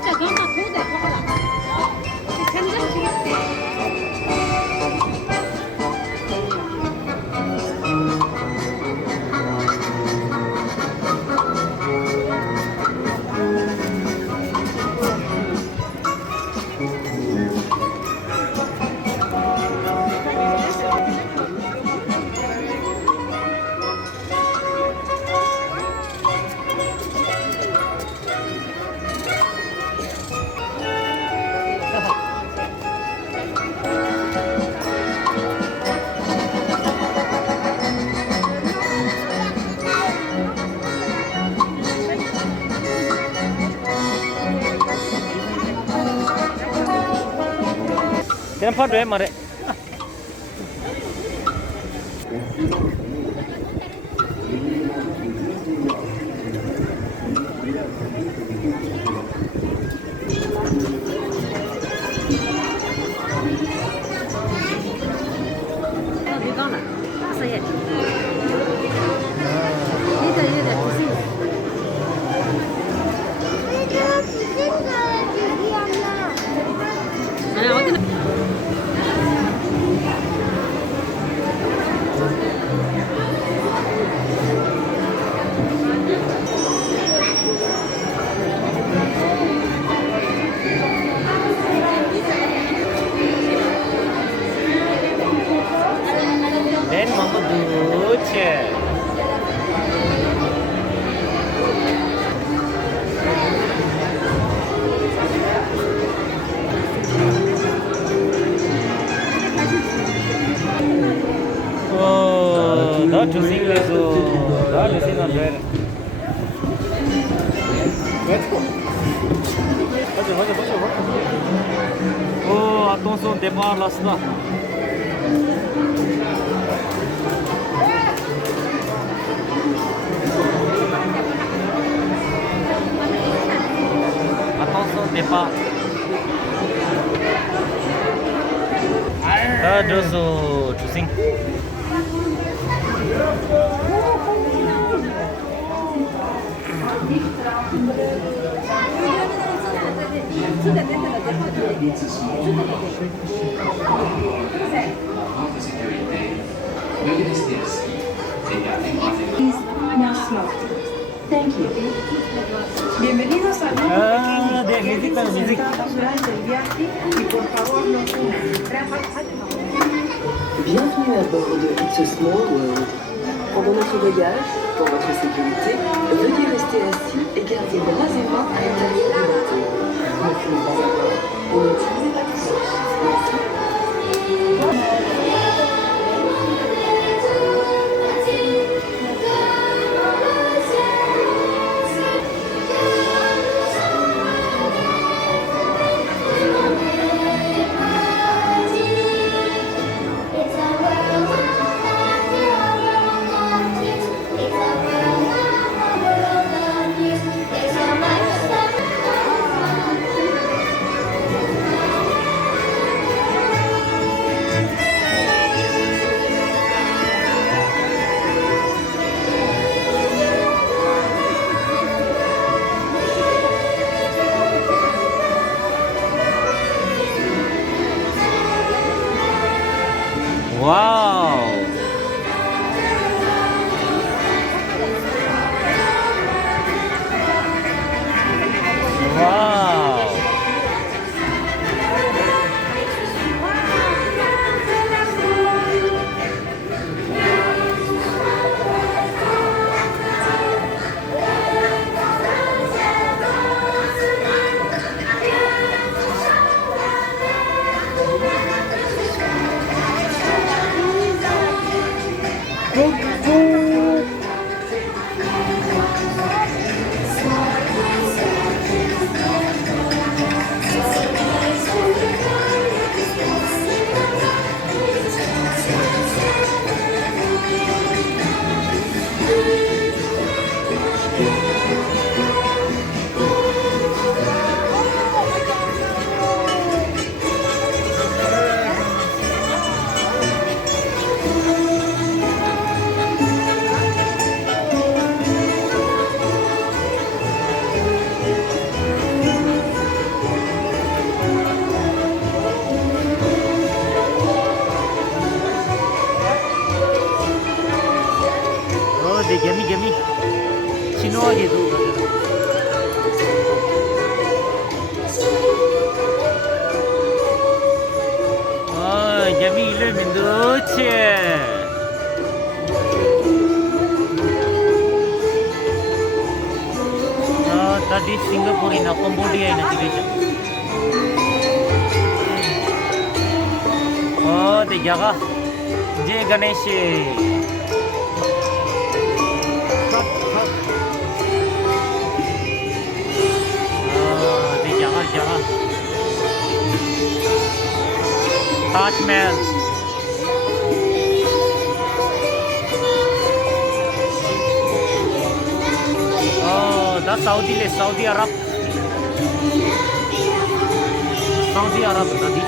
진짜 너무 도대 봐라. 생각지겠대. Tienen par de mare. Đến mong có đứa chè. Đó chủ sinh là rồi. Đó chủ sinh là rồi. Oh, attention, départ là ça. Attention, départ. Đó chủ sinh. Thank you. Bienvenidos al mundo pequeño. De visita de visita. Durante el viaje y por favor no fumen. Bienvenue à bord de It's a Small World. Pendant notre voyage, pour votre sécurité, veuillez rester assis et garder bras et mains à l'intérieur du bateau. Ne fumez pas à bord et n'utilisez pas de torche. Merci. the gimme. Chinoage do. Oh, gimme ile minduche. That is Singapore in Cambodia in a division. Oh, the Jaga. Jay Ganesh. Oh, the Jaga. Taj Mahal. Oh, that's Saudi Arab. Saudi Arab, Nadi.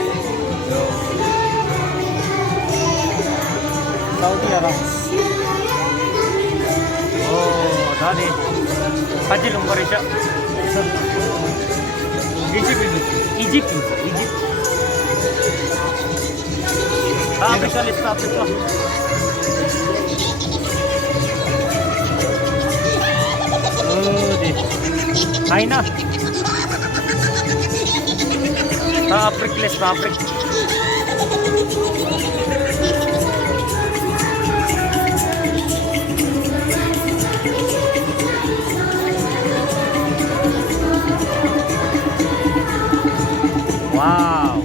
Saudi Arab. Oh, that is Haji Lumbarisha. Egypt. Africa. Oh, this China. Fabric. Wow.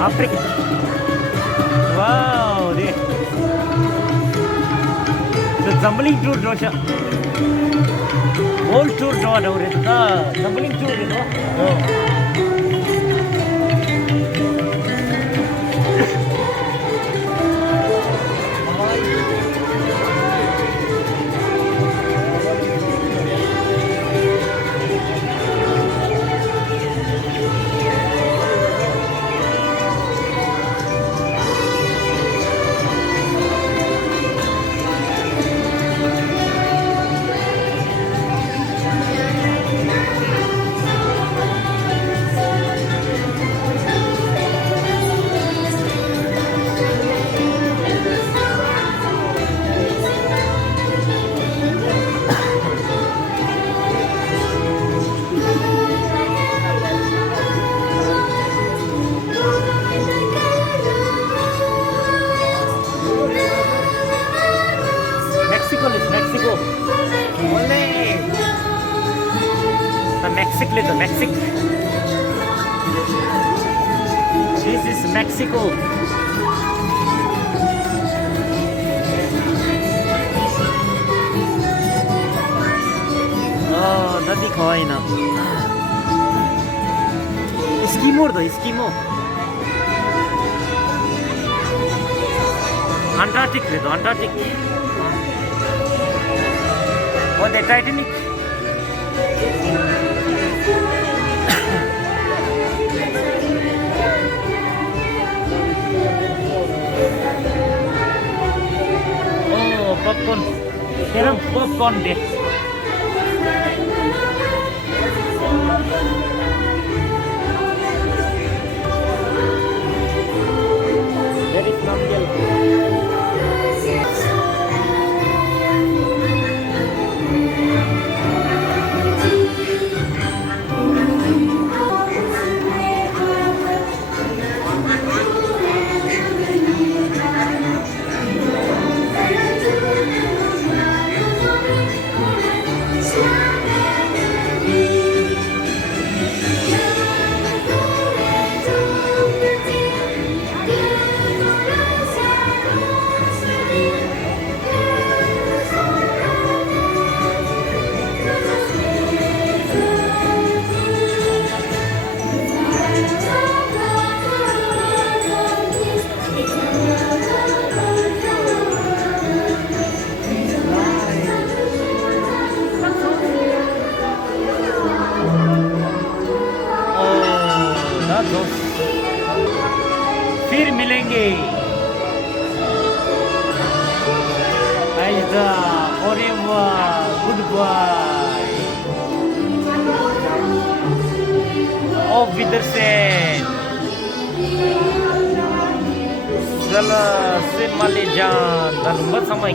Africa. Wow, the jumbling tour Russia. Whole tour draw down it. Jumbling tour, you know. Mexico. Ole. The Mexico. This is Mexico. Oh, nadi kawai na. Eskimo. Antarctic. Oh, the Titanic. Oh, popcorn. There are popcorn there. There is Namgyal. फिर मिलेंगे Aida, au revoir, goodbye, auf Wiedersehen. Mademoiselle, c'est ma légende. Dans le mode, ça m'a